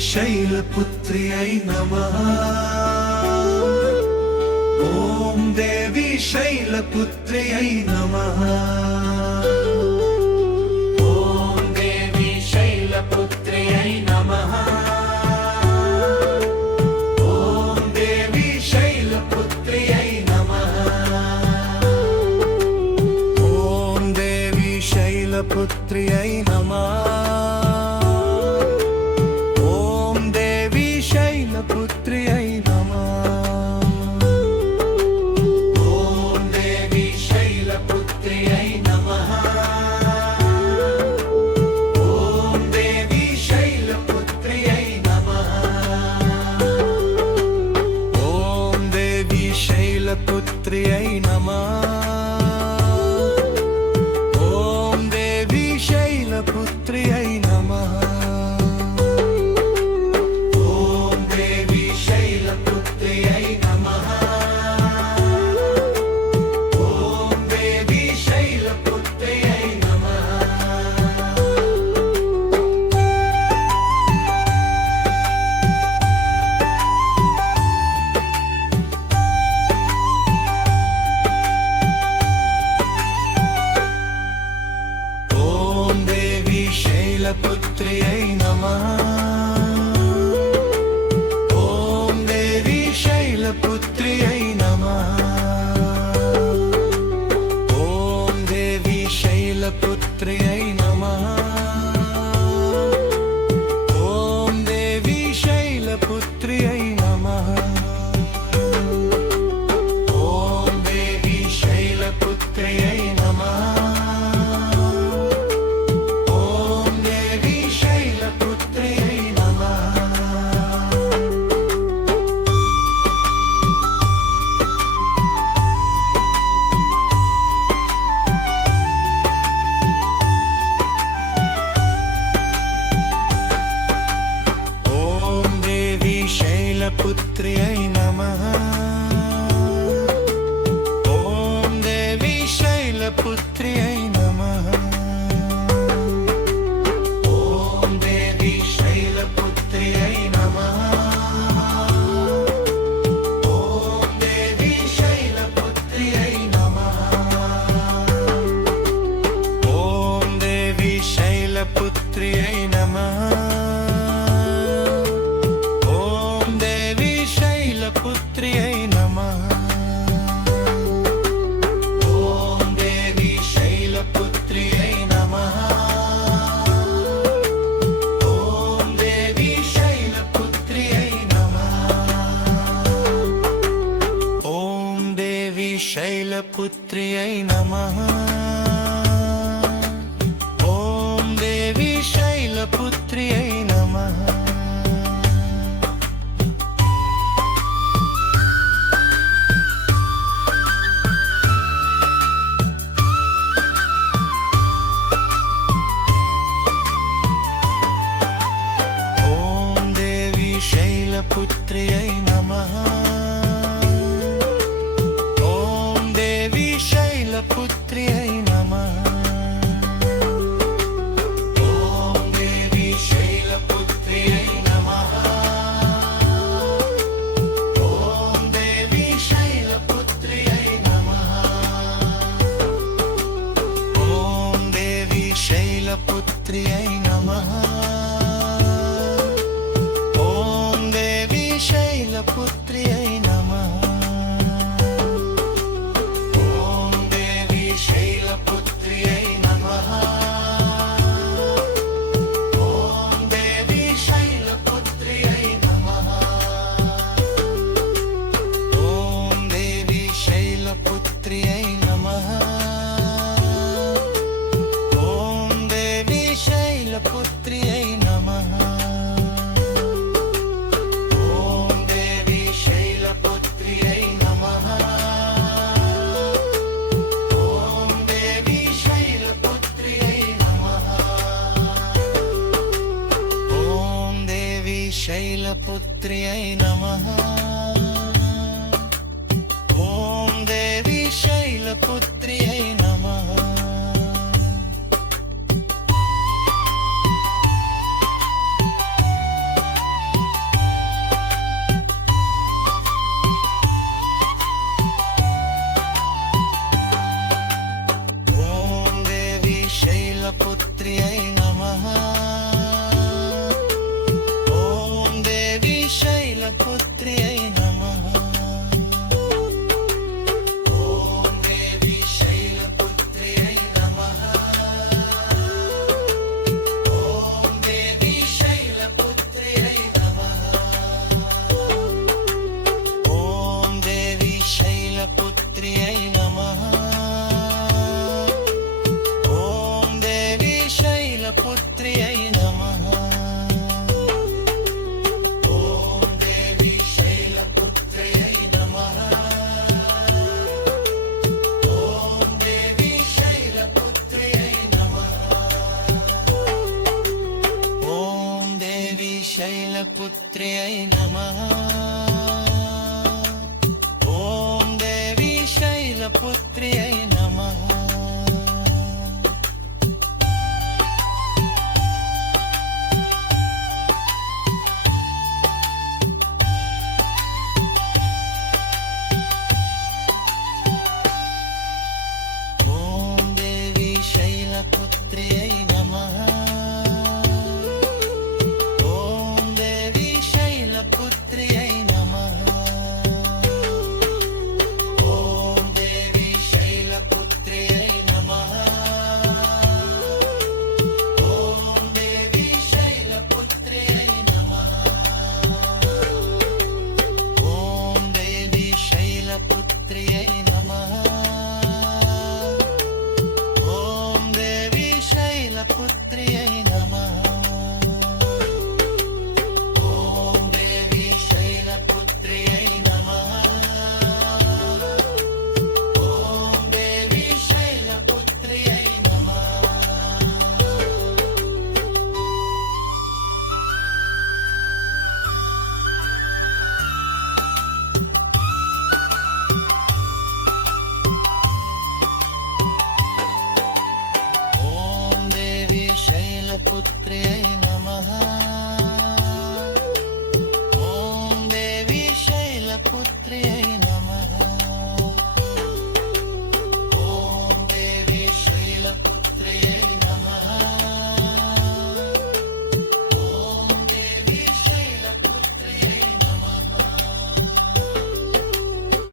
शैलपुत्र्यै नमः। ॐ देवी शैलपुत्र्यै नमः। ॐ देवी शैलपुत्र्यै नमः। ॐ देवी शैलपुत्र्यै नमः। ॐ देवी शैलपुत्र्यै नमः। पुत्र्यै नमः। ॐ देवी शैलपुत्र्यै नमः। ॐ देवी शैलपुत्र्यै नमः। ॐ देवी शैलपुत्र्यै नमः। ॐ देवी शैलपुत्र्यै नमः। शैलपुत्र्यै नमः। ॐ देवी शैलपुत्र्यै नमः। ॐ देवी शैलपुत्र्यै नमः। ॐ देवी शैलपुत्र्यै नमः। ॐ देवी शैलपुत्र्यै नमः। शैलपुत्र्यै नमः। ॐ देवी शैलपुत्र्यै नमः। ॐ देवी शैलपुत्र्यै नमः। ॐ देवी शैलपुत्र्यै नमः। ॐ देवी शैलपुत्र्यै नमः। पुत्र्यै नमः। ॐ देवी शैलपुत्र्यै नमः। ॐ देवी शैलपुत्र्यै नमः। ॐ देवी शैलपुत्र्यै नमः। ॐ देवी शैलपुत्र्यै नमः। शैलपुत्र्यै नमः। ॐ देवी शैलपुत्र्यै नमः। ॐ देवी शैलपुत्र्यै नमः। ॐ देवी शैलपुत्र्यै नमः। ॐ देवी शैलपुत्र्यै नमः। शैलपुत्र्यै नमः। ॐ देवी शैलपुत्र्यै नमः। ॐ देवी शैलपुत्र्यै नमः। ॐ देवी शैलपुत्र्यै नमः। ॐ देवी शैलपुत्र्यै नमः। शैलपुत्र्यै नमः। ॐ देवी शैलपुत्र्यै नमः। శైలపుత్ర్యై నమః ఓం దేవి శైలపుత్ర్యై నమః ఓం దేవి శైలపుత్ర్యై నమః ఓం దేవి శైలపుత్ర్యై నమః ఓం దేవి శైలపుత్ర్యై నమః ఓం దేవి శైలపుత్ర్యై నమః ఓం దేవి శైలపుత్ర్యై నమః ఓం దేవి శైలపుత్ర్యై నమః ఓం దేవి శైలపుత్ర్యై నమః ఓం దేవి శైలపుత్ర్యై